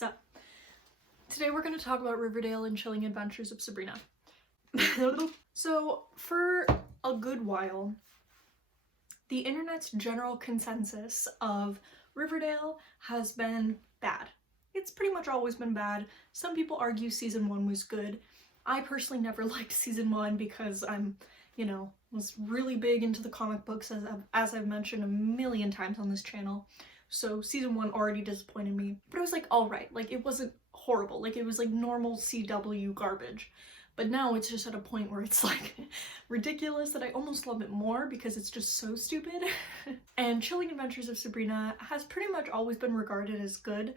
So, today we're going to talk about Riverdale and Chilling Adventures of Sabrina. So, for a good while, the internet's general consensus of Riverdale has been bad. It's pretty much always been bad. Some people argue season 1 was good. I personally never liked season 1 because I'm, was really big into the comic books, as I've mentioned a million times on this channel. So season 1 already disappointed me. But it was like alright, like it wasn't horrible. Like it was like normal CW garbage. But now it's just at a point where it's like ridiculous that I almost love it more because it's just so stupid. And Chilling Adventures of Sabrina has pretty much always been regarded as good.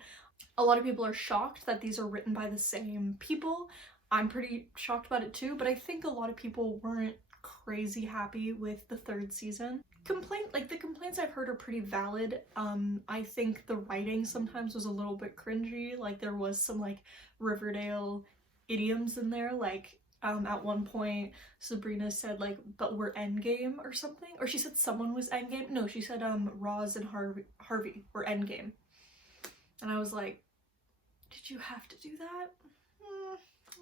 A lot of people are shocked that these are written by the same people. I'm pretty shocked about it too, but I think a lot of people weren't crazy happy with the 3rd season. The complaints I've heard are pretty valid. I think the writing sometimes was a little bit cringy. Like there was some like Riverdale idioms in there, like at one point Sabrina said like, but we're endgame or something, or she said someone was endgame. No, she said Roz and Harvey were endgame, and I was like, did you have to do that?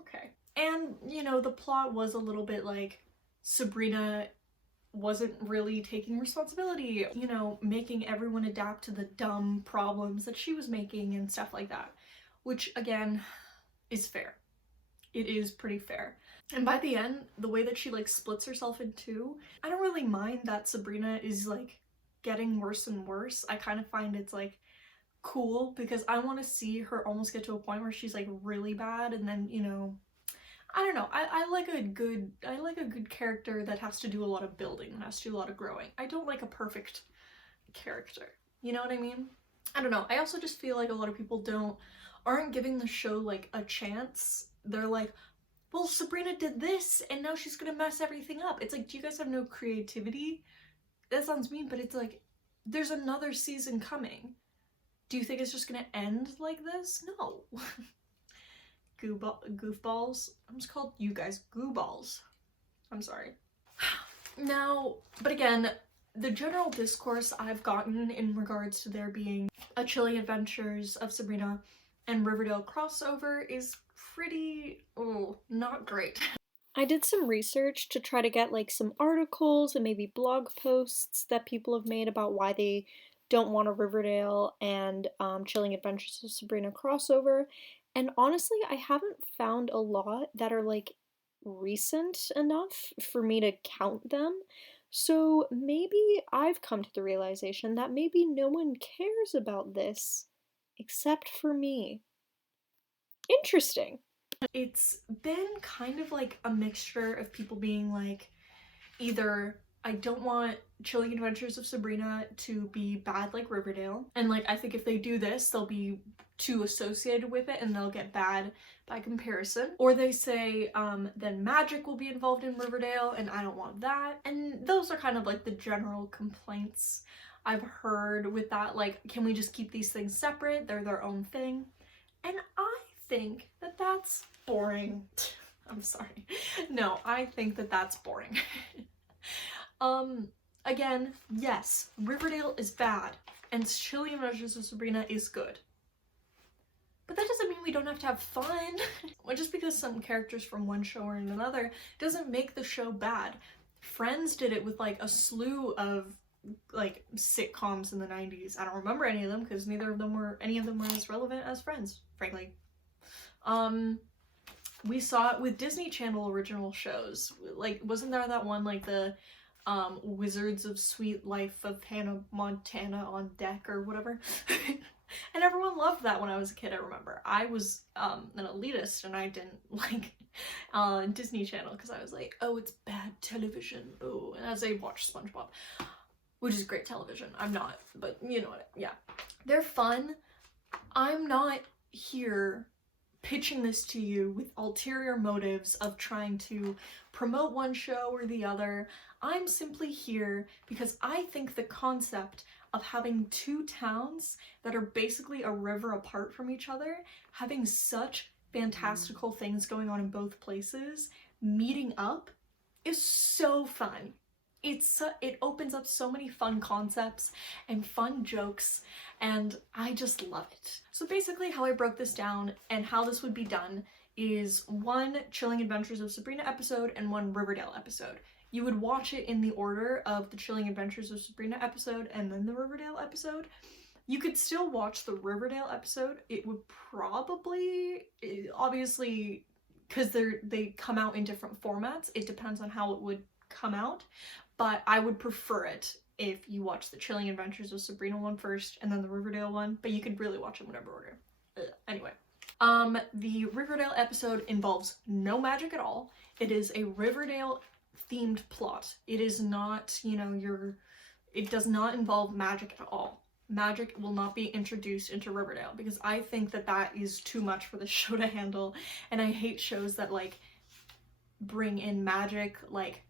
Okay. And the plot was a little bit like Sabrina wasn't really taking responsibility, making everyone adapt to the dumb problems that she was making and stuff like that, which again is fair. It is pretty fair. And by the end, the way that she like splits herself in two, I don't really mind that Sabrina is like getting worse and worse. I kind of find it's like cool because I want to see her almost get to a point where she's like really bad, and then I don't know, I like a good character that has to do a lot of building, that has to do a lot of growing. I don't like a perfect character, you know what I mean? I don't know, I also just feel like a lot of people aren't giving the show like a chance. They're like, well, Sabrina did this and now she's gonna mess everything up. It's like, do you guys have no creativity? That sounds mean, but it's like, there's another season coming. Do you think it's just gonna end like this? No. Goofballs. I'm just called you guys gooballs. I'm sorry. Now, but again, the general discourse I've gotten in regards to there being a Chilling Adventures of Sabrina and Riverdale crossover is pretty, not great. I did some research to try to get like some articles and maybe blog posts that people have made about why they don't want a Riverdale and Chilling Adventures of Sabrina crossover. And honestly, I haven't found a lot that are like recent enough for me to count them. So maybe I've come to the realization that maybe no one cares about this except for me. Interesting. It's been kind of like a mixture of people being like, either I don't want Chilling Adventures of Sabrina to be bad like Riverdale, and like I think if they do this they'll be too associated with it and they'll get bad by comparison, or they say then magic will be involved in Riverdale and I don't want that. And those are kind of like the general complaints I've heard with that, like, can we just keep these things separate, they're their own thing? And I think that that's boring. I'm sorry. No, I think that that's boring. Again, yes, Riverdale is bad, and Chilling Adventures of Sabrina is good. But that doesn't mean we don't have to have fun. Well, just because some characters from one show are in another doesn't make the show bad. Friends did it with like a slew of like sitcoms in the 90s. I don't remember any of them because any of them were as relevant as Friends, frankly. We saw it with Disney Channel original shows. Like, wasn't there that one, like the Wizards of Sweet Life of Hannah Montana on Deck or whatever? And everyone loved that when I was a kid, I remember. I was an elitist and I didn't like Disney Channel because I was like, oh, it's bad television. Oh, and as I watched SpongeBob, which is great television. I'm not, but you know what, yeah. They're fun. I'm not here pitching this to you with ulterior motives of trying to promote one show or the other. I'm simply here because I think the concept of having two towns that are basically a river apart from each other, having such fantastical things going on in both places, meeting up is so fun. it opens up so many fun concepts and fun jokes, and I just love it. So basically how I broke this down and how this would be done is one Chilling Adventures of Sabrina episode and one Riverdale episode. You would watch it in the order of the Chilling Adventures of Sabrina episode and then the Riverdale episode. You could still watch the Riverdale episode. It would probably, obviously, because they come out in different formats, it depends on how it would come out, but I would prefer it if you watch the Chilling Adventures of Sabrina one first and then the Riverdale one, but you could really watch them in whatever order. Anyway. The Riverdale episode involves no magic at all. It is a Riverdale themed plot. It is not, you know, it does not involve magic at all. Magic will not be introduced into Riverdale because I think that that is too much for the show to handle, and I hate shows that like bring in magic like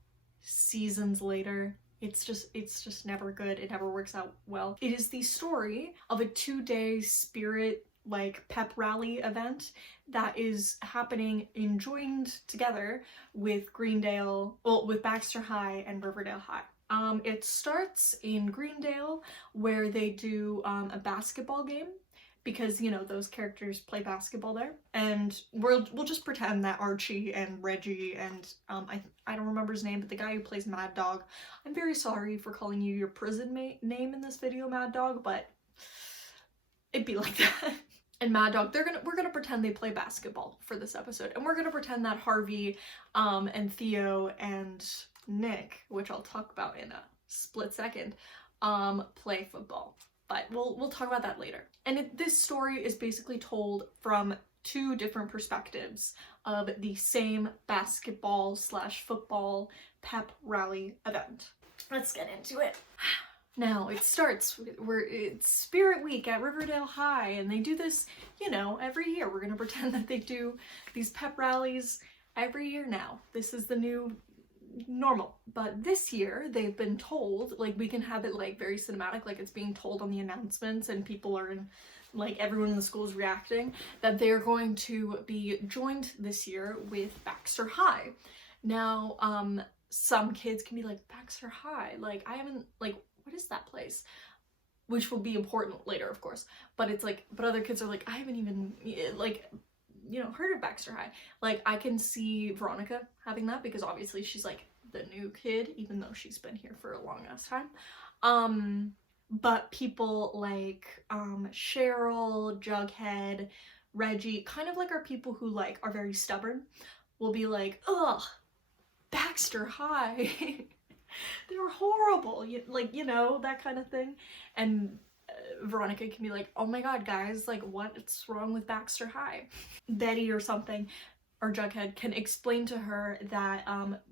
seasons later. It's just never good. It never works out well. It is the story of a 2-day spirit like pep rally event that is happening and joined together with with Baxter High and Riverdale High. It starts in Greendale where they do a basketball game because, you know, those characters play basketball there, and we'll just pretend that Archie and Reggie and I don't remember his name, but the guy who plays Mad Dog, I'm very sorry for calling you your prison name in this video, Mad Dog, but it'd be like that. And Mad Dog, we're gonna pretend they play basketball for this episode, and we're gonna pretend that Harvey and Theo and Nick, which I'll talk about in a split second, play football. But we'll talk about that later. And this story is basically told from 2 different perspectives of the same basketball/football pep rally event. Let's get into it. Now, it starts, it's Spirit Week at Riverdale High, and they do this, you know, every year. We're gonna pretend that they do these pep rallies every year now. This is the new normal. But this year, they've been told, like, we can have it, like, very cinematic, like it's being told on the announcements, and people are in, like, everyone in the school is reacting, that they're going to be joined this year with Baxter High. Now, some kids can be like, Baxter High? Like, I haven't, like, what is that place? Which will be important later, of course. But it's like, but other kids are like, I haven't even, like, you know, heard of Baxter High. Like, I can see Veronica having that because obviously she's like the new kid, even though she's been here for a long ass time. But people like Cheryl, Jughead, Reggie, kind of like are people who like are very stubborn, will be like, ugh, Baxter High. They're horrible, like, you know, that kind of thing. And Veronica can be like, oh my god, guys, like, what's wrong with Baxter High? Betty or something, or Jughead, can explain to her that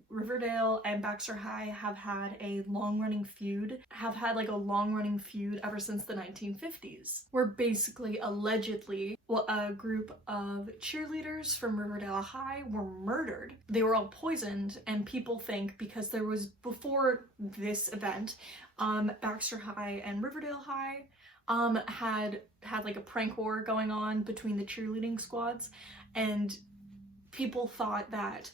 Riverdale and Baxter High have had a long-running feud, ever since the 1950s, where basically, allegedly, a group of cheerleaders from Riverdale High were murdered. They were all poisoned, and people think because there was, before this event, Baxter High and Riverdale High had like a prank war going on between the cheerleading squads, and people thought that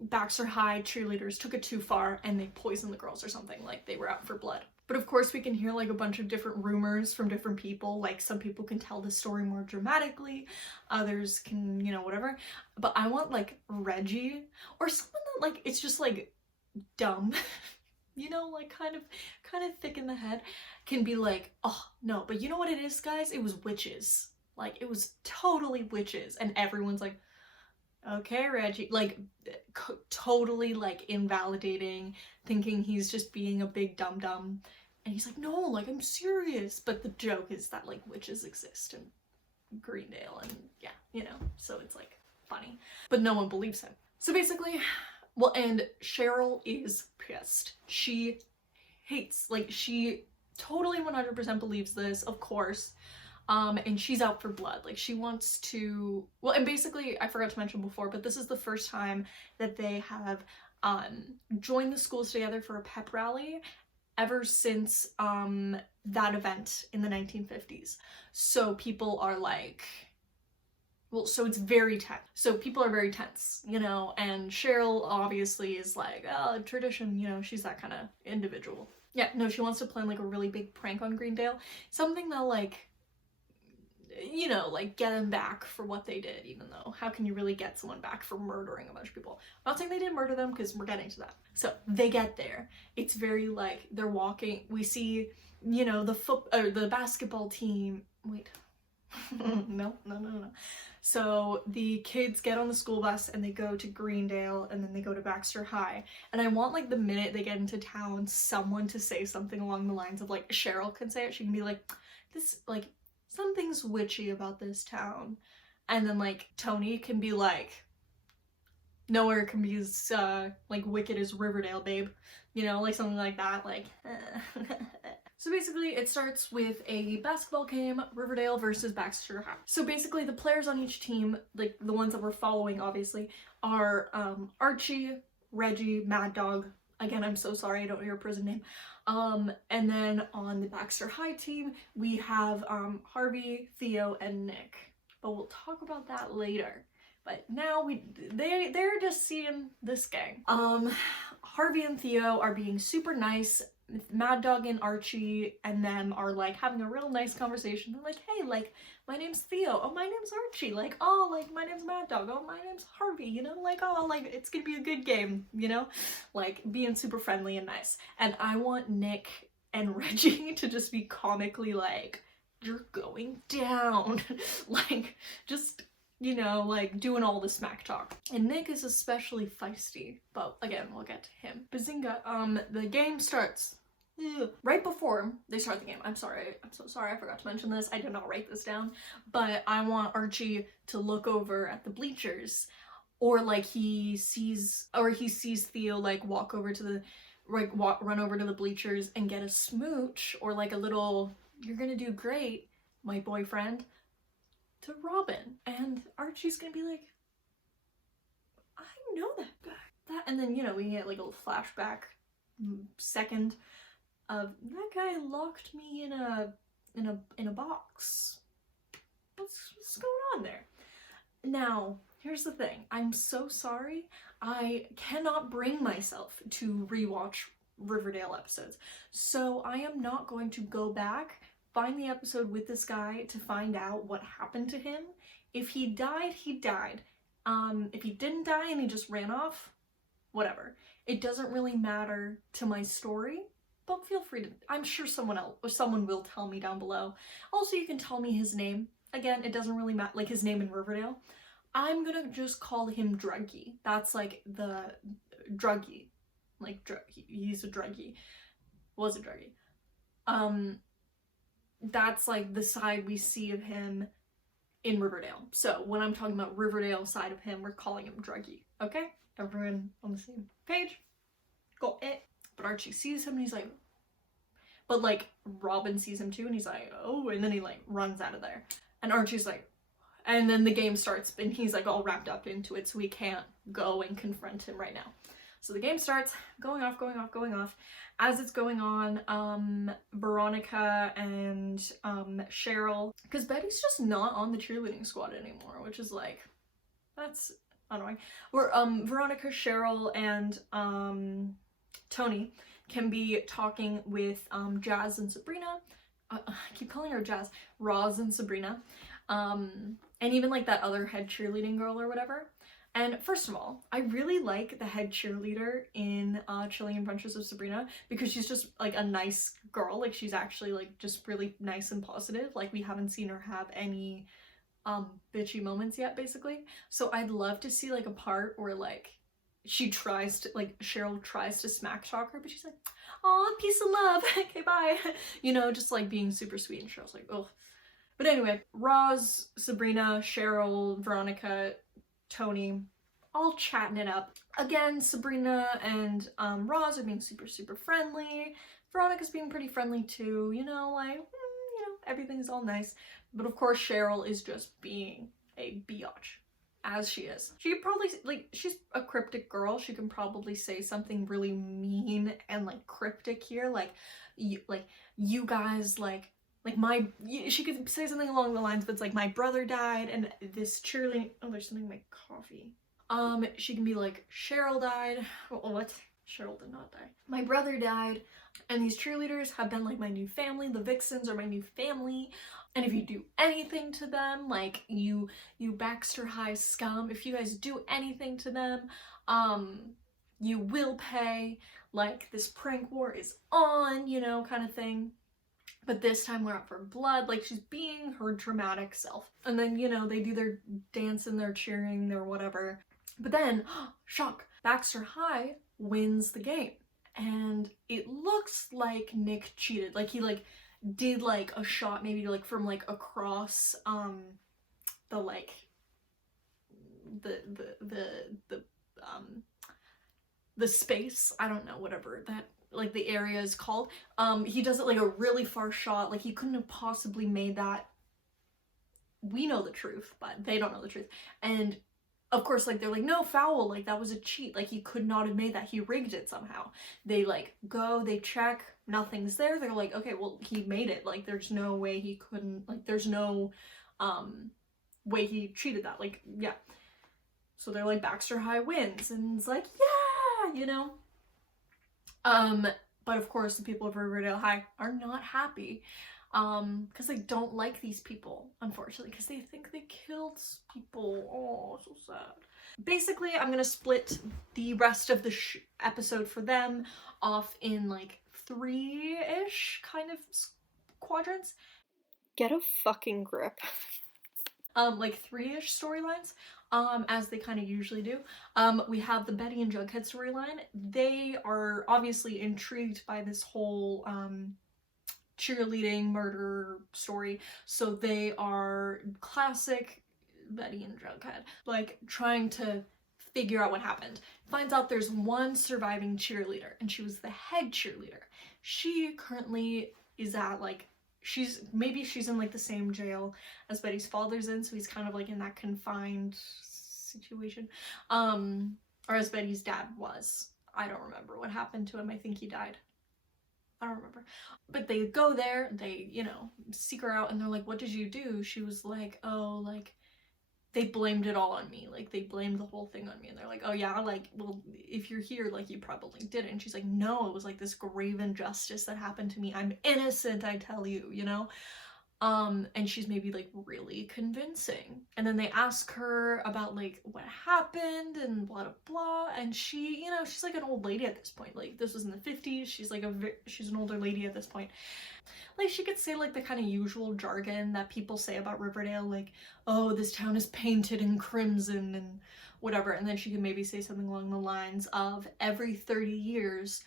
Baxter High cheerleaders took it too far and they poisoned the girls or something, like they were out for blood. But of course we can hear like a bunch of different rumors from different people, like some people can tell the story more dramatically, others can, you know, whatever. But I want like Reggie, or someone that like, it's just like dumb, you know, like kind of thick in the head, can be like, oh no, but you know what it is, guys? It was witches. Like, it was totally witches. And everyone's like, okay, Reggie, like totally like invalidating, thinking he's just being a big dum-dum. And he's like, no, like, I'm serious. But the joke is that like witches exist in Greendale, and yeah, you know, so it's like funny. But no one believes him. So basically, well, and Cheryl is pissed. She hates, like, she totally 100% believes this, of course. And she's out for blood. Like, she wants to, well, and basically, I forgot to mention before, but this is the first time that they have joined the schools together for a pep rally ever since that event in the 1950s. So people are like, well, so it's very tense. So people are very tense, you know, and Cheryl obviously is like, oh, tradition, you know, she's that kind of individual. Yeah, no, she wants to plan like a really big prank on Greendale. Something that like, you know, like get them back for what they did, even though how can you really get someone back for murdering a bunch of people? I'm not saying they didn't murder them because we're getting to that. So they get there. It's very like they're walking. We see, you know, the basketball team. Wait. No. So the kids get on the school bus and they go to Greendale and then they go to Baxter High. And I want like the minute they get into town, someone to say something along the lines of like Cheryl can say it. She can be like, this like something's witchy about this town. And then like Tony can be like, nowhere can be as like wicked as Riverdale, babe. You know, like something like that, like So basically it starts with a basketball game, Riverdale versus Baxter High. So basically the players on each team, like the ones that we're following obviously, are Archie, Reggie, Mad Dog. Again, I'm so sorry, I don't know your prison name. And then on the Baxter High team, we have Harvey, Theo, and Nick. But we'll talk about that later. But now they're just seeing this gang. Harvey and Theo are being super nice. Mad Dog and Archie and them are like having a real nice conversation. They're like, hey, like, my name's Theo. Oh, my name's Archie. Like, oh, like, my name's Mad Dog. Oh, my name's Harvey. You know, like, oh, like, it's gonna be a good game, you know? Like, being super friendly and nice. And I want Nick and Reggie to just be comically like, you're going down. Like, just, you know, like, doing all the smack talk. And Nick is especially feisty, but again, we'll get to him. Bazinga, the game starts. Right before they start the game, I'm so sorry, I forgot to mention this, I did not write this down, but I want Archie to look over at the bleachers, or like he sees Theo like walk over to the, run over to the bleachers and get a smooch, or like a little, you're gonna do great, my boyfriend, to Robin. And Archie's gonna be like, I know that guy. And then, you know, we get like a little flashback second of that guy locked me in a box. What's going on there? Now, here's the thing. I'm so sorry. I cannot bring myself to rewatch Riverdale episodes. So I am not going to go back, find the episode with this guy to find out what happened to him. If he died, he died. If he didn't die and he just ran off, whatever. It doesn't really matter to my story, but feel free to, I'm sure someone will tell me down below. Also, you can tell me his name. Again, it doesn't really matter, like his name in Riverdale. I'm gonna just call him Druggy. That's like the Druggy. Like, he's a druggie. Was a druggie. That's like the side we see of him in Riverdale. So when I'm talking about Riverdale side of him, we're calling him Druggy. Okay? Everyone on the same page? Got it. But Archie sees him and he's like, but like Robin sees him too and he's like, oh, and then he like runs out of there. And Archie's like, and then the game starts and he's like all wrapped up into it, so we can't go and confront him right now. So the game starts going off. As it's going on, Veronica and Cheryl, because Betty's just not on the cheerleading squad anymore, which is like, that's annoying. Where Veronica, Cheryl, and Tony can be talking with Jazz and Sabrina. I keep calling her Jazz. Roz and Sabrina. And even like that other head cheerleading girl or whatever. And first of all, I really like the head cheerleader in Chilling Adventures of Sabrina, because she's just like a nice girl. Like, she's actually like just really nice and positive. Like, we haven't seen her have any bitchy moments yet, basically. So I'd love to see like a part where like she tries to, like, Cheryl tries to smack talk her, but she's like, aw, peace and love, okay, bye. You know, just like being super sweet, and Cheryl's like, oh. But anyway, Roz, Sabrina, Cheryl, Veronica, Tony, all chatting it up. Again, Sabrina and Roz are being super, super friendly. Veronica's being pretty friendly too, you know, like, you know, everything's all nice. But of course, Cheryl is just being a biatch, as she is. She probably, like, she's a cryptic girl. She can probably say something really mean and like cryptic here, like you guys, like, like she could say something along the lines of, it's like, my brother died and this cheerleading, oh, there's something in my coffee. She can be like, Cheryl died. Oh, what? Cheryl did not die. My brother died, and these cheerleaders have been like my new family. The Vixens are my new family. And if you do anything to them, like you Baxter High scum, if you guys do anything to them, you will pay. Like, this prank war is on, you know, kind of thing. But this time we're out for blood. Like, she's being her dramatic self. And then, you know, they do their dance and their cheering, their whatever. But then, shock, Baxter High wins the game. And it looks like Nick cheated. Like, he like did like a shot maybe like from like across the like the space, I don't know, whatever that like the area is called. He does it like a really far shot. Like, he couldn't have possibly made that. We know the truth, but they don't know the truth. And of course, like, they're like, no, foul, like, that was a cheat, like, he could not have made that, he rigged it somehow. They like go, they check, nothing's there. They're like, okay, well, he made it, like, there's no way he couldn't, like, there's no way he cheated that, like, yeah. So they're like, Baxter High wins, and it's like, yeah, you know. But of course the people of Riverdale High are not happy, because they don't like these people, unfortunately, because they think they killed people. Oh, so sad. Basically, I'm gonna split the rest of the episode for them off in like 3-ish kind of quadrants. Get a fucking grip. Like 3-ish storylines, as they kind of usually do. We have the Betty and Jughead storyline. They are obviously intrigued by this whole cheerleading murder story, so they are classic Betty and Jughead, like trying to figure out what happened. Finds out there's one surviving cheerleader, and she was the head cheerleader. She currently is at like, maybe she's in like the same jail as Betty's father's in, so he's kind of like in that confined situation, or as Betty's dad was. I don't remember what happened to him. I think he died. I don't remember. But they go there, they, you know, seek her out, and they're like, what did you do? She was like, oh, like, they blamed it all on me. Like, they blamed the whole thing on me. And they're like, oh yeah, like, well, if you're here, like, you probably did it. And she's like, no, it was like this grave injustice that happened to me. I'm innocent, I tell you, you know? And she's maybe like really convincing. And then they ask her about like what happened and blah blah blah, and she, you know, she's like an old lady at this point. Like, this was in the 50s. She's like she's an older lady at this point. Like, she could say like the kind of usual jargon that people say about Riverdale, like, oh, this town is painted in crimson and whatever. And then she could maybe say something along the lines of, every 30 years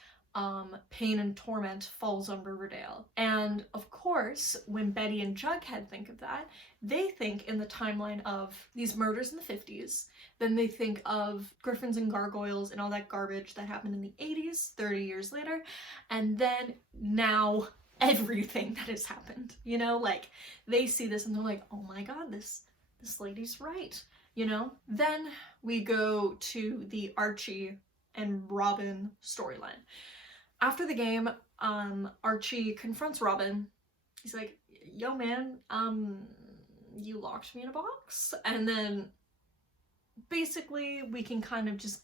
pain and torment falls on Riverdale. And of course, when Betty and Jughead think of that, they think in the timeline of these murders in the 50s, then they think of Griffins and Gargoyles and all that garbage that happened in the 80s, 30 years later, and then now everything that has happened, you know, like, they see this and they're like, oh my god, this lady's right, you know. Then we go to the Archie and Robin storyline. After the game, Archie confronts Robin. He's like, yo man, you locked me in a box. And then basically we can kind of just,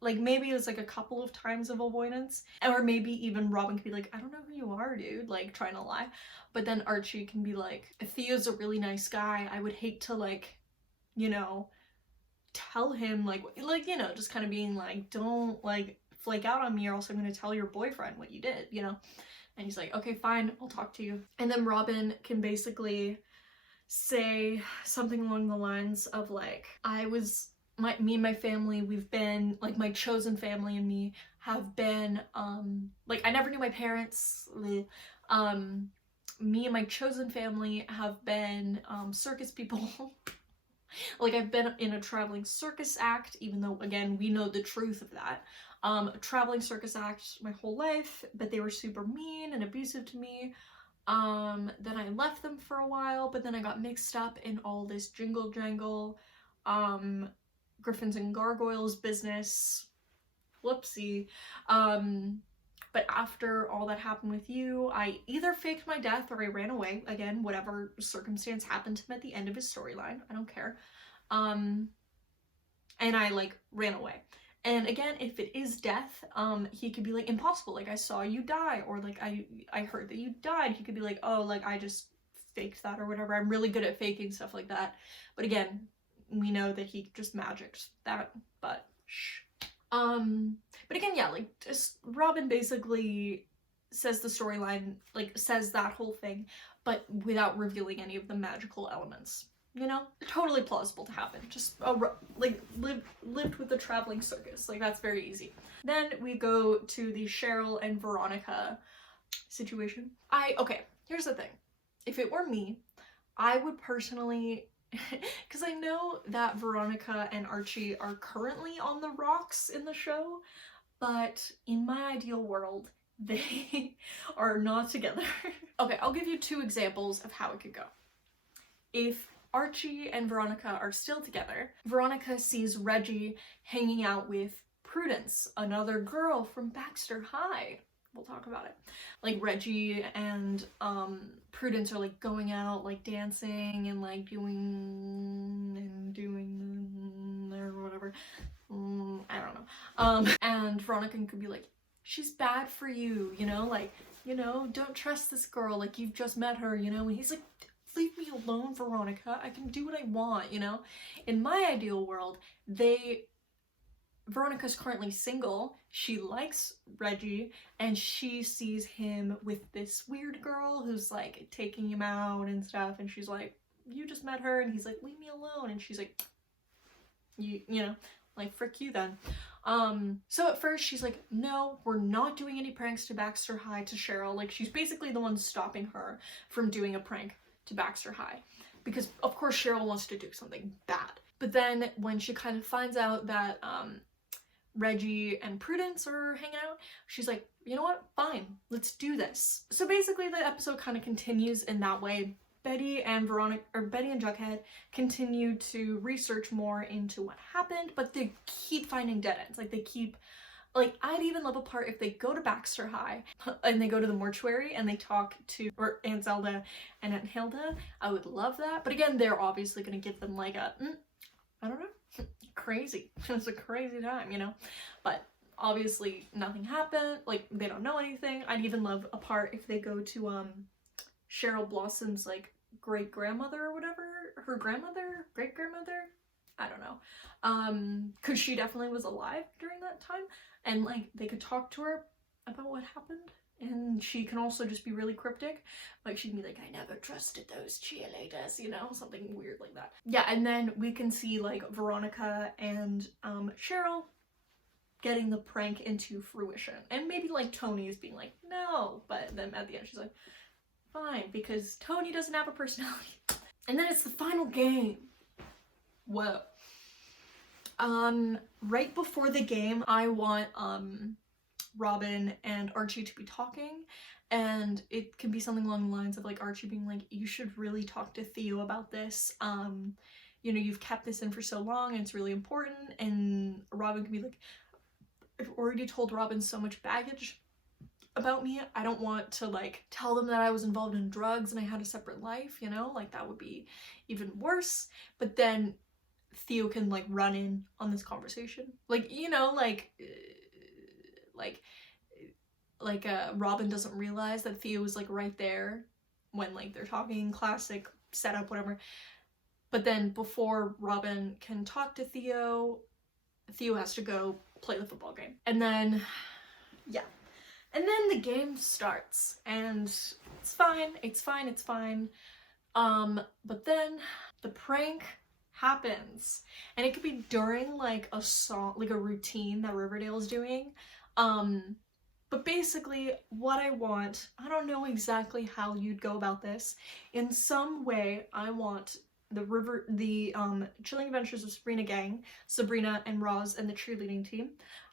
like, maybe it was like a couple of times of avoidance, or maybe even Robin could be like, I don't know who you are, dude, like, trying to lie. But then Archie can be like, if Theo's a really nice guy, I would hate to, like, you know, tell him, like, you know, just kind of being like, don't, like, flake out on me or else I'm gonna tell your boyfriend what you did, you know? And he's like, okay, fine, I'll talk to you. And then Robin can basically say something along the lines of like, me and my family, we've been, like, my chosen family and me have been, like, I never knew my parents. Me and my chosen family have been, circus people. Like, I've been in a traveling circus act, even though, again, we know the truth of that. A traveling circus act my whole life, but they were super mean and abusive to me. Then I left them for a while, but then I got mixed up in all this jingle jangle, Griffins and Gargoyles business. Whoopsie. but after all that happened with you, I either faked my death or I ran away. Again, whatever circumstance happened to him at the end of his storyline, I don't care. And I like ran away. And again, if it is death, he could be like, impossible, like I saw you die, or like I heard that you died. He could be like, oh, like I just faked that or whatever. I'm really good at faking stuff like that. But again, we know that he just magics that, but shh. But again, yeah, like just Robin basically says the storyline, like says that whole thing, but without revealing any of the magical elements. You know, totally plausible to happen. Just like lived with the traveling circus. Like that's very easy. Then we go to the Cheryl and Veronica situation. Okay, here's the thing. If it were me, I would personally, because I know that Veronica and Archie are currently on the rocks in the show, but in my ideal world, they are not together. Okay, I'll give you 2 examples of how it could go. If Archie and Veronica are still together, Veronica sees Reggie hanging out with Prudence, another girl from Baxter High. We'll talk about it. Like Reggie and Prudence are like going out, like dancing and like doing or whatever. I don't know. And Veronica could be like, she's bad for you, you know, like, you know, don't trust this girl, like you've just met her, you know. And he's like, leave me alone, Veronica, I can do what I want, you know. In my ideal world, Veronica's currently single, she likes Reggie, and she sees him with this weird girl who's like taking him out and stuff, and she's like, you just met her, and he's like, leave me alone, and she's like, you know, like, frick you then. So at first she's like, no, we're not doing any pranks to Baxter High to Cheryl. Like, she's basically the one stopping her from doing a prank to Baxter High, because of course Cheryl wants to do something bad. But then when she kind of finds out that Reggie and Prudence are hanging out, she's like, you know what, fine, let's do this. So basically the episode kind of continues in that way. Betty and Jughead continue to research more into what happened, but they keep finding dead ends. Like, they keep, like, I'd even love a part if they go to Baxter High and they go to the mortuary and they talk to Aunt Zelda and Aunt Hilda. I would love that. But again, they're obviously going to give them like a, I don't know, crazy. It's a crazy time, you know? But obviously nothing happened. Like, they don't know anything. I'd even love a part if they go to Cheryl Blossom's like great-grandmother or whatever. Her grandmother? Great-grandmother? I don't know. Because she definitely was alive during that time. And like, they could talk to her about what happened. And she can also just be really cryptic. Like, she'd be like, I never trusted those cheerleaders, you know? Something weird like that. Yeah, and then we can see, like, Veronica and Cheryl getting the prank into fruition. And maybe, like, Tony is being like, no. But then at the end, she's like, fine, because Tony doesn't have a personality. And then it's the final game. Whoa. Right before the game, I want, Robin and Archie to be talking, and it can be something along the lines of like Archie being like, you should really talk to Theo about this, you know, you've kept this in for so long and it's really important. And Robin can be like, I've already told Robin so much baggage about me, I don't want to like tell them that I was involved in drugs and I had a separate life, you know, like that would be even worse. But then Theo can like run in on this conversation, like, you know, Robin doesn't realize that Theo is like right there when like they're talking, classic setup, whatever. But then before Robin can talk to Theo has to go play the football game. And then, yeah. And then the game starts and it's fine. But then the prank happens, and it could be during like a song, like a routine that Riverdale is doing. But basically what I want, I don't know exactly how you'd go about this. In some way, I want the Chilling Adventures of Sabrina gang, Sabrina and Roz and the cheerleading team,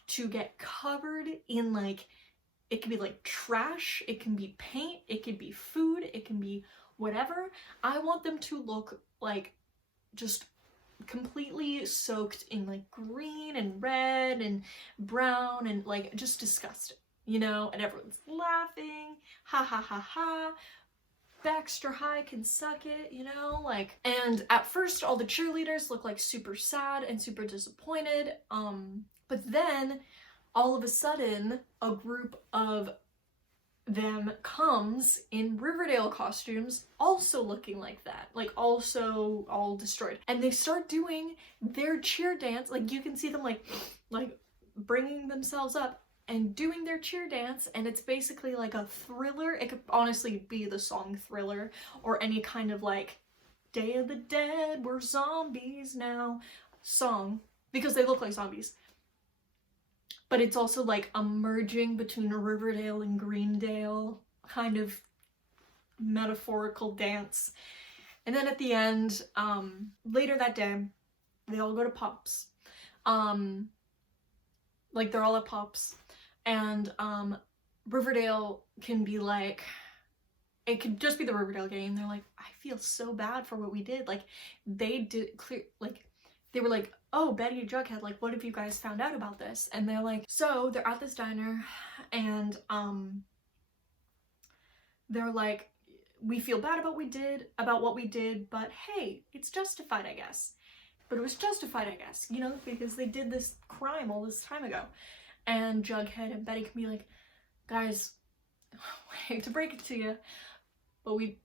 to get covered in like, it could be like trash, it can be paint, it could be food, it can be whatever. I want them to look like just completely soaked in like green and red and brown and like just disgusting. you know, and everyone's laughing, ha ha ha ha. Baxter High can suck it, you know, like, and at first all the cheerleaders look like super sad and super disappointed, but then all of a sudden a group of them comes in Riverdale costumes, also looking like that, like also all destroyed, and they start doing their cheer dance. Like you can see them like bringing themselves up and doing their cheer dance, and it's basically like a Thriller. It could honestly be the song Thriller, or any kind of like Day of the Dead, we're zombies now song, because they look like zombies. But it's also like a merging between a Riverdale and Greendale kind of metaphorical dance. And then at the end, later that day, they all go to Pops. Like they're all at Pops, and Riverdale can be like, it could just be the Riverdale gang. They're like, I feel so bad for what we did. Like they did clear, like they were like, oh, Betty and Jughead, like what if you guys found out about this? And they're like, so they're at this diner, and they're like, we feel bad about what we did, but hey, it's justified, I guess. But it was justified, I guess, you know, because they did this crime all this time ago. And Jughead and Betty can be like, guys, I hate to break it to you, but we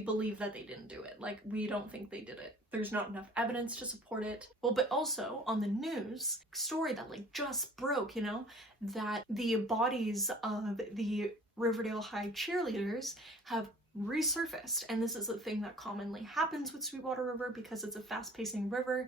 believe that they didn't do it. Like, we don't think they did it. There's not enough evidence to support it. Well, but also on the news, story that like just broke, you know, that the bodies of the Riverdale High cheerleaders have resurfaced, and this is a thing that commonly happens with Sweetwater River because it's a fast-pacing river.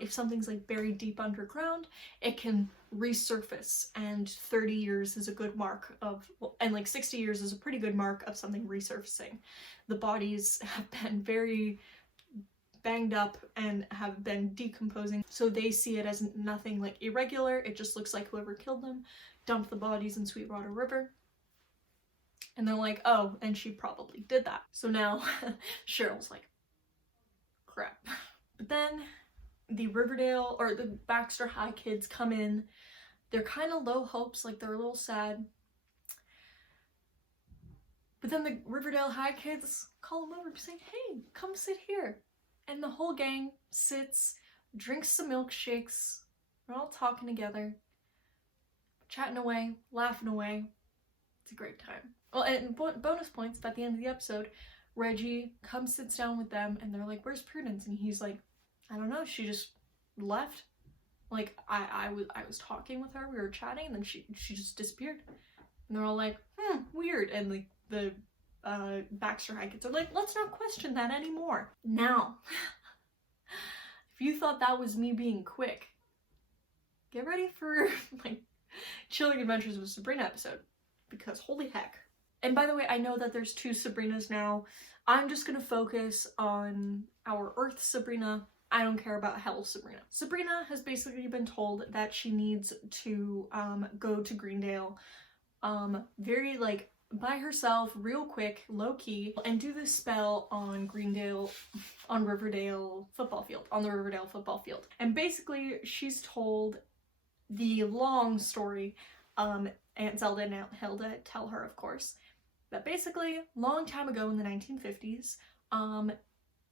If something's like buried deep underground, it can resurface, and 30 years is a good mark of, and like 60 years is a pretty good mark of something resurfacing. The bodies have been very banged up and have been decomposing, so they see it as nothing like irregular. It just looks like whoever killed them dumped the bodies in Sweetwater River. And they're like, oh, and she probably did that. So now Cheryl's like, crap. But then the Riverdale, or the Baxter High kids come in. They're kind of low hopes, like they're a little sad. But then the Riverdale High kids call them over saying, hey, come sit here. And the whole gang sits, drinks some milkshakes. We're all talking together, chatting away, laughing away. It's a great time. Well, and bonus points, at the end of the episode, Reggie comes, sits down with them, and they're like, where's Prudence? And he's like, I don't know, she just left. Like, I was talking with her, we were chatting, and then she just disappeared. And they're all like, weird. And like the Baxter High kids are like, let's not question that anymore. Now, if you thought that was me being quick, get ready for like Chilling Adventures of Sabrina episode, because holy heck. And by the way, I know that there's 2 Sabrinas now. I'm just gonna focus on our Earth Sabrina. I don't care about Hell Sabrina. Sabrina has basically been told that she needs to go to Greendale very like by herself, real quick, low key, and do this spell on Riverdale football field, on the Riverdale football field. And basically she's told the long story, Aunt Zelda and Aunt Hilda tell her, of course, that basically, long time ago in the 1950s,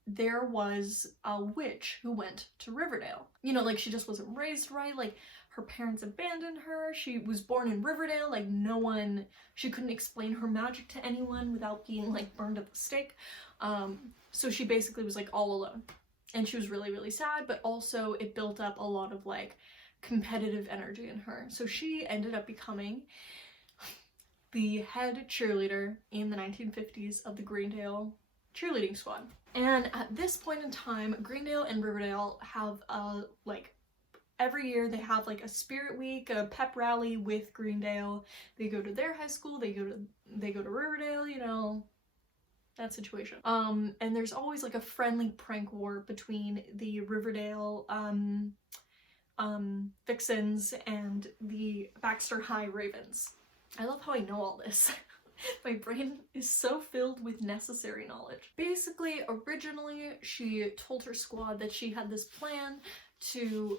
there was a witch who went to Riverdale. You know, like, she just wasn't raised right, like, her parents abandoned her, she was born in Riverdale, like, she couldn't explain her magic to anyone without being, like, burned at the stake. So she basically was, like, all alone. And she was really, really sad, but also it built up a lot of, like, competitive energy in her. So she ended up becoming the head cheerleader in the 1950s of the Greendale cheerleading squad. And at this point in time, Greendale and Riverdale have like every year they have like a spirit week, a pep rally with Greendale. They go to their high school, they go to Riverdale, you know, that situation. And there's always like a friendly prank war between the Riverdale Vixens and the Baxter High Ravens. I love how I know all this. My brain is so filled with necessary knowledge. Basically, originally, she told her squad that she had this plan to,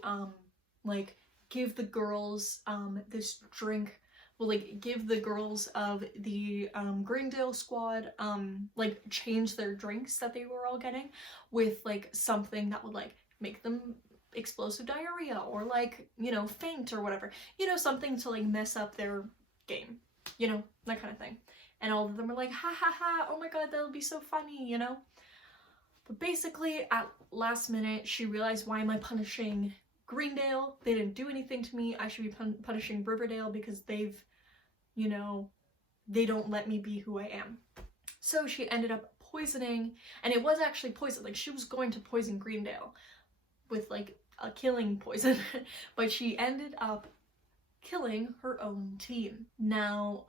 like, give the girls, this drink will like give the girls of the Greendale squad like change their drinks that they were all getting with like something that would like make them explosive diarrhea or like, you know, faint or whatever, you know, something to like mess up their game, you know, that kind of thing. And all of them are like, ha ha ha, oh my god, that'll be so funny, you know. But basically at last minute she realized, why am I punishing Greendale? They didn't do anything to me. I should be punishing Riverdale because they've, you know, they don't let me be who I am. So she ended up poisoning, and it was actually poison, like she was going to poison Greendale with like a killing poison, but she ended up killing her own team. Now,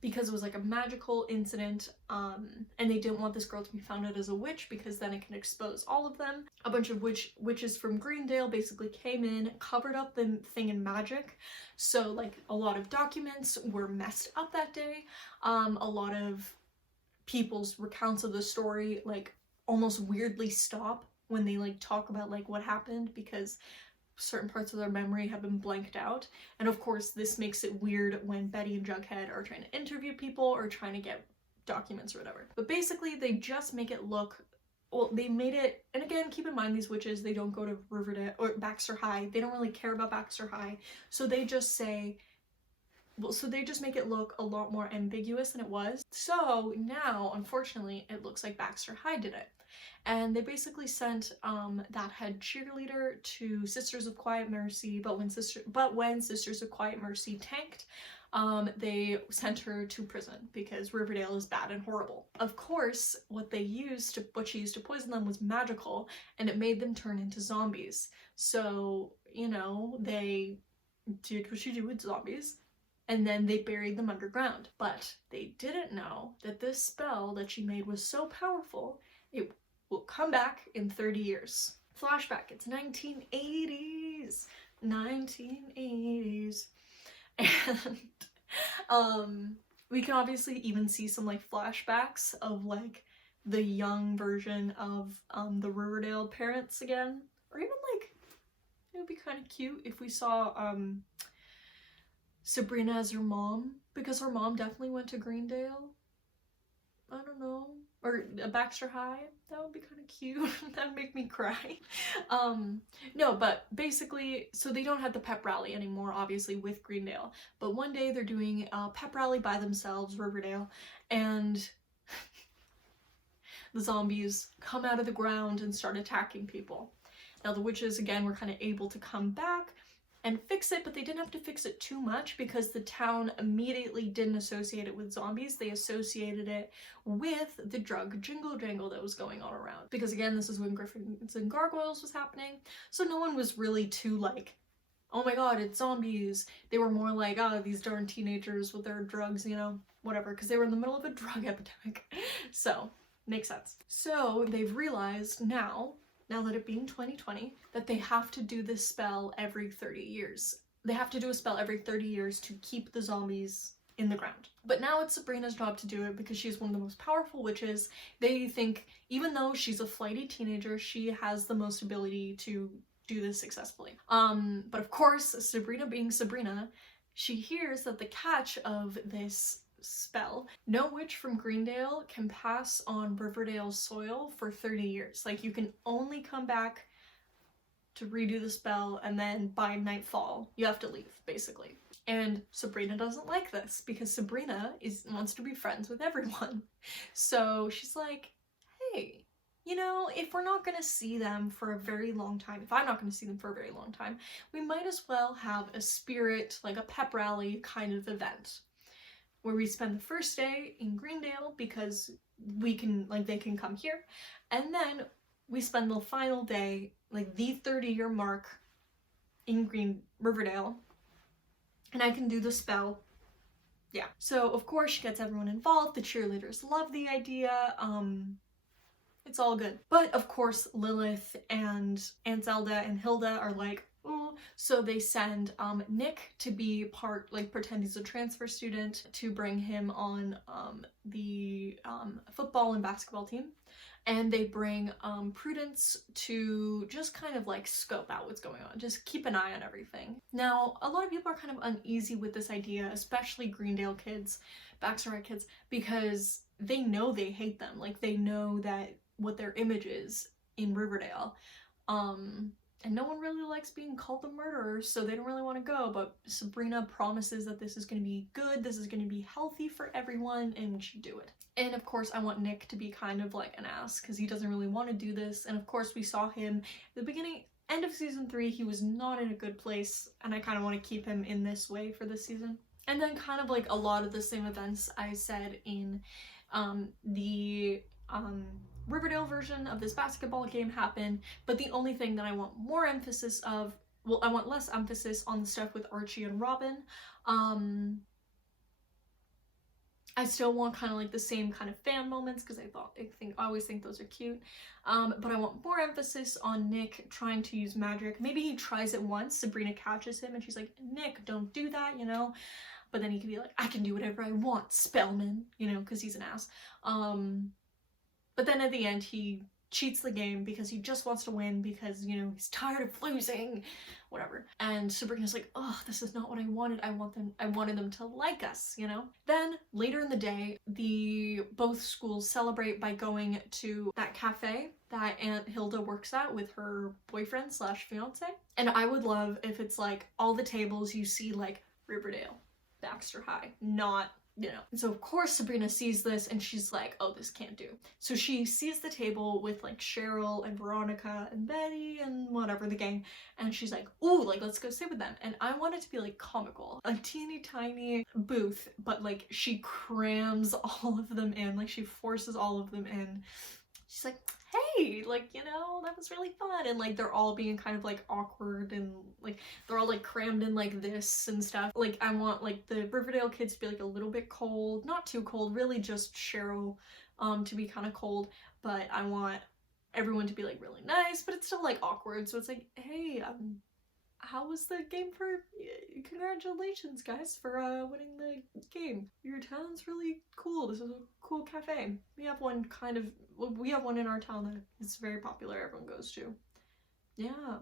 because it was like a magical incident, and they didn't want this girl to be found out as a witch because then it can expose all of them. A bunch of witches from Greendale basically came in, covered up the thing in magic. So like a lot of documents were messed up that day. A lot of people's recounts of the story like almost weirdly stop when they like talk about like what happened, because certain parts of their memory have been blanked out. And of course this makes it weird when Betty and Jughead are trying to interview people or trying to get documents or whatever. But basically they just make it look, well, they made it, and again, keep in mind these witches, they don't go to Riverdale or Baxter High. They don't really care about Baxter High. So they just say, well, so they just make it look a lot more ambiguous than it was. So now, unfortunately, it looks like Baxter High did it. And they basically sent that head cheerleader to Sisters of Quiet Mercy, but when Sisters of Quiet Mercy tanked, they sent her to prison because Riverdale is bad and horrible. Of course, what she used to poison them was magical, and it made them turn into zombies. So, you know, they did what you do with zombies, and then they buried them underground. But they didn't know that this spell that she made was so powerful, it will come back in 30 years. Flashback, it's 1980s. 1980s. And we can obviously even see some like flashbacks of like the young version of the Riverdale parents again. Or even like, it would be kind of cute if we saw Sabrina as her mom, because her mom definitely went to Greendale. I don't know. Or Baxter High. That would be kind of cute. That would make me cry. No, but basically, so they don't have the pep rally anymore, obviously, with Greendale. But one day they're doing a pep rally by themselves, Riverdale, and the zombies come out of the ground and start attacking people. Now the witches, again, were kind of able to come back and fix it, but they didn't have to fix it too much because the town immediately didn't associate it with zombies. They associated it with the drug jingle jangle that was going on around. Because again, this is when Griffins and Gargoyles was happening, so no one was really too like, oh my god, it's zombies. They were more like, oh, these darn teenagers with their drugs, you know, whatever, because they were in the middle of a drug epidemic. So, makes sense. So they've realized now that it being 2020, that they have to do this spell every 30 years. They have to do a spell every 30 years to keep the zombies in the ground. But now it's Sabrina's job to do it because she's one of the most powerful witches. They think, even though she's a flighty teenager, she has the most ability to do this successfully. But of course, Sabrina being Sabrina, she hears that the catch of this spell, no witch from Greendale can pass on Riverdale's soil for 30 years. Like, you can only come back to redo the spell, and then by nightfall you have to leave, basically. And Sabrina doesn't like this because Sabrina wants to be friends with everyone. So she's like, hey, you know, if we're not gonna see them for a very long time, if I'm not gonna see them for a very long time, we might as well have a spirit, like a pep rally kind of event, where we spend the first day in Greendale because we can, like, they can come here, and then we spend the final day, like the 30-year mark, in Riverdale, and I can do the spell. Yeah. So of course she gets everyone involved. The cheerleaders love the idea. It's all good. But of course Lilith and Aunt Zelda and Hilda are like, oh, So they send Nick to be pretend he's a transfer student to bring him on the football and basketball team. And they bring Prudence to just kind of like scope out what's going on, just keep an eye on everything. Now, a lot of people are kind of uneasy with this idea, especially Greendale kids, Baxter High kids, because they know they hate them. Like, they know that what their image is in Riverdale. And no one really likes being called the murderer, so they don't really want to go, but Sabrina promises that this is going to be good, this is going to be healthy for everyone, and we should do it. And of course, I want Nick to be kind of like an ass, because he doesn't really want to do this, and of course we saw him at the end of season 3, he was not in a good place, and I kind of want to keep him in this way for this season. And then kind of like a lot of the same events I said in the Riverdale version of this basketball game happen, but the only thing that I want more emphasis of, well, I want less emphasis on the stuff with Archie and Robin. I still want kind of like the same kind of fan moments, because I always think those are cute. But I want more emphasis on Nick trying to use magic. Maybe he tries it once, Sabrina catches him and she's like, Nick, don't do that, you know? But then he could be like, I can do whatever I want, Spellman, you know, because he's an ass. But then at the end, he cheats the game because he just wants to win because, you know, he's tired of losing, whatever. And Sabrina's like, oh, this is not what I wanted. I wanted them to like us, you know? Then later in the day, both schools celebrate by going to that cafe that Aunt Hilda works at with her boyfriend / fiance. And I would love if it's like all the tables you see like Riverdale, Baxter High, not, you know. And so of course Sabrina sees this and she's like, oh, this can't do. So she sees the table with like Cheryl and Veronica and Betty and whatever, the gang, and she's like, ooh, like let's go sit with them. And I want it to be like comical, a teeny tiny booth, but like she crams all of them in, like she forces all of them in. She's like, hey, like, you know, that was really fun. And like they're all being kind of like awkward and like they're all like crammed in like this and stuff. Like I want like the Riverdale kids to be like a little bit cold, not too cold, really just Cheryl to be kind of cold, but I want everyone to be like really nice, but it's still like awkward. So it's like, hey, how was the game for, congratulations guys for winning the game. Your town's really cool. This is a cool cafe. We have one in our town that is very popular, everyone goes to. Yeah.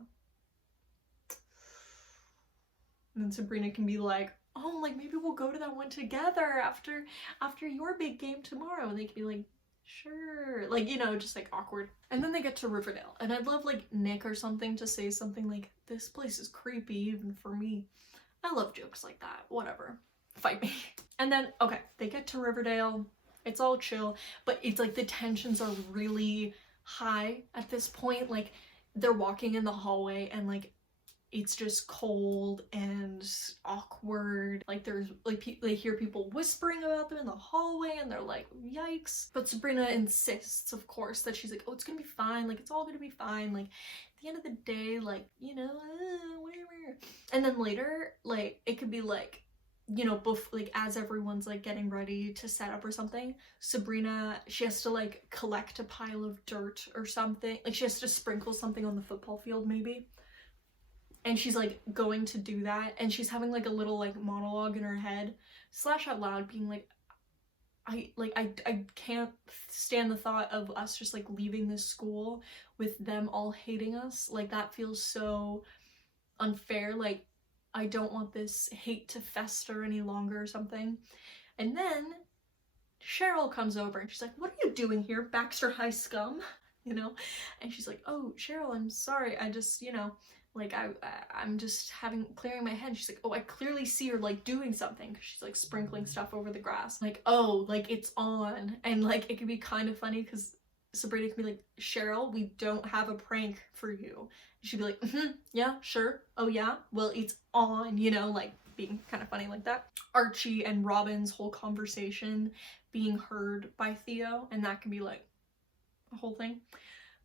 And then Sabrina can be like, oh, like maybe we'll go to that one together after your big game tomorrow. And they can be like, sure, like, you know, just like awkward. And then they get to Riverdale, and I'd love like Nick or something to say something like, this place is creepy even for me. I love jokes like that, whatever, fight me. And then, okay, they get to Riverdale, it's all chill, but it's like the tensions are really high at this point. Like they're walking in the hallway and like it's just cold and awkward. Like there's like they hear people whispering about them in the hallway and they're like, yikes. But Sabrina insists, of course, that she's like, oh, it's gonna be fine, like it's all gonna be fine, like at the end of the day, like, you know, whatever. And then later, like it could be like, you know, like as everyone's like getting ready to set up or something, Sabrina, she has to like collect a pile of dirt or something, like she has to sprinkle something on the football field maybe. And she's like going to do that, and she's having like a little like monologue in her head / out loud being like, I can't stand the thought of us just like leaving this school with them all hating us. Like that feels so unfair. Like I don't want this hate to fester any longer or something. And then Cheryl comes over and she's like, what are you doing here, Baxter High scum? You know? And she's like, oh, Cheryl, I'm sorry, I just, you know, like I'm just clearing my head. And she's like, oh, I clearly see her like doing something, because she's like sprinkling stuff over the grass. Like, oh, like it's on. And like it could be kind of funny because Sabrina can be like, Cheryl, we don't have a prank for you. She'd be like, yeah, sure. Oh yeah, well it's on, you know, like being kind of funny like that. Archie and Robin's whole conversation being heard by Theo, and that can be like a whole thing.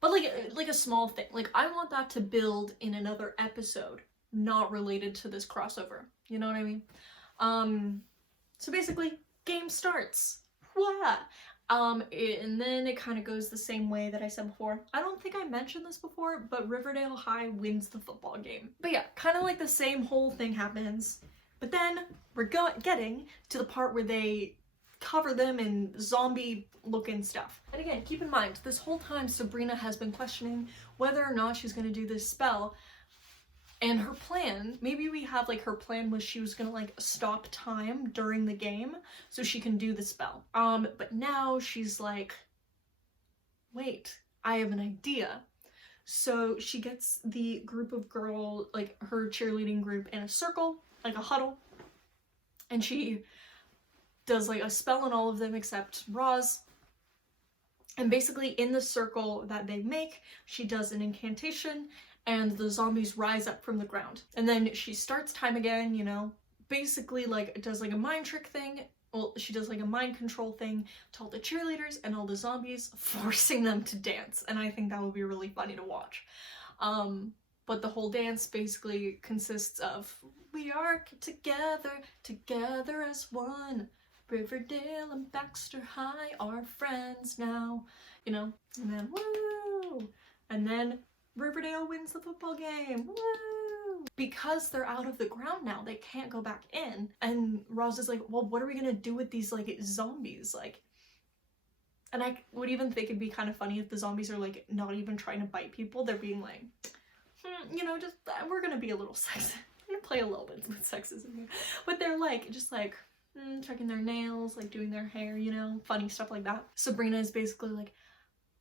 But like a small thing. Like I want that to build in another episode, not related to this crossover. You know what I mean? So basically, game starts. Wah! And then it kind of goes the same way that I said before. I don't think I mentioned this before, but Riverdale High wins the football game. But yeah, kind of like the same whole thing happens. But then we're getting to the part where they cover them in zombie looking stuff. And again, keep in mind, this whole time Sabrina has been questioning whether or not she's going to do this spell. And her plan, maybe we have like her plan was she was gonna like stop time during the game so she can do the spell. But now she's like, wait, I have an idea. So she gets the group of girls, like her cheerleading group, in a circle, like a huddle, and she does like a spell on all of them except Roz. And basically in the circle that they make, she does an incantation and the zombies rise up from the ground. And then she starts time again, you know, basically like does like a mind trick thing. Well, she does like a mind control thing to all the cheerleaders and all the zombies, forcing them to dance. And I think that would be really funny to watch. But the whole dance basically consists of, we are together as one. Riverdale and Baxter High are friends now, you know, and then woo! And then Riverdale wins the football game, woo! Because they're out of the ground now, they can't go back in. And Roz is like, well, what are we gonna do with these, like, zombies? Like, and I would even think it'd be kind of funny if the zombies are, like, not even trying to bite people. They're being like, you know, just, we're gonna be a little sexist. I'm gonna play a little bit with sexism here. But they're, like, just, like, checking their nails, like, doing their hair, you know? Funny stuff like that. Sabrina is basically like,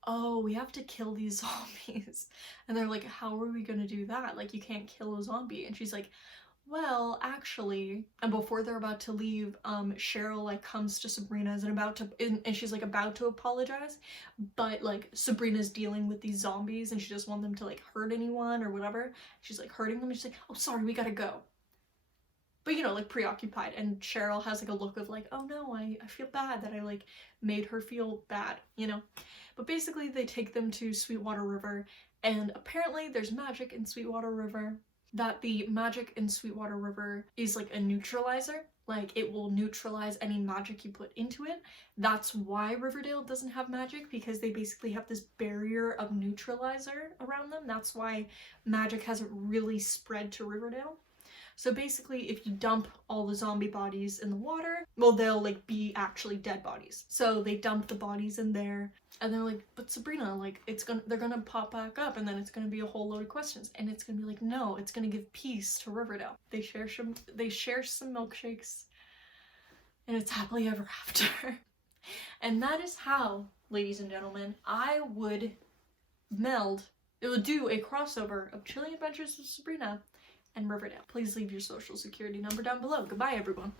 oh, we have to kill these zombies. And they're like, how are we gonna do that? Like, you can't kill a zombie. And she's like, well, actually, and before they're about to leave, Cheryl, like, comes to Sabrina and she's, like, about to apologize, but, like, Sabrina's dealing with these zombies and she doesn't want them to, like, hurt anyone or whatever. She's, like, hurting them and she's like, oh, sorry, we gotta go. But, you know, like, preoccupied, and Cheryl has, like, a look of, like, oh no, I feel bad that I, like, made her feel bad, you know? But basically, they take them to Sweetwater River, and apparently there's magic in Sweetwater River, that the magic in Sweetwater River is, like, a neutralizer. Like, it will neutralize any magic you put into it. That's why Riverdale doesn't have magic, because they basically have this barrier of neutralizer around them. That's why magic hasn't really spread to Riverdale. So basically, if you dump all the zombie bodies in the water, well, they'll, like, be actually dead bodies. So they dump the bodies in there, and they're like, but Sabrina, like, they're gonna pop back up, and then it's gonna be a whole load of questions. And it's gonna be like, no, it's gonna give peace to Riverdale. They share some milkshakes, and it's happily ever after. And that is how, ladies and gentlemen, I would do a crossover of Chilling Adventures with Sabrina and Riverdale. Please leave your social security number down below. Goodbye, everyone.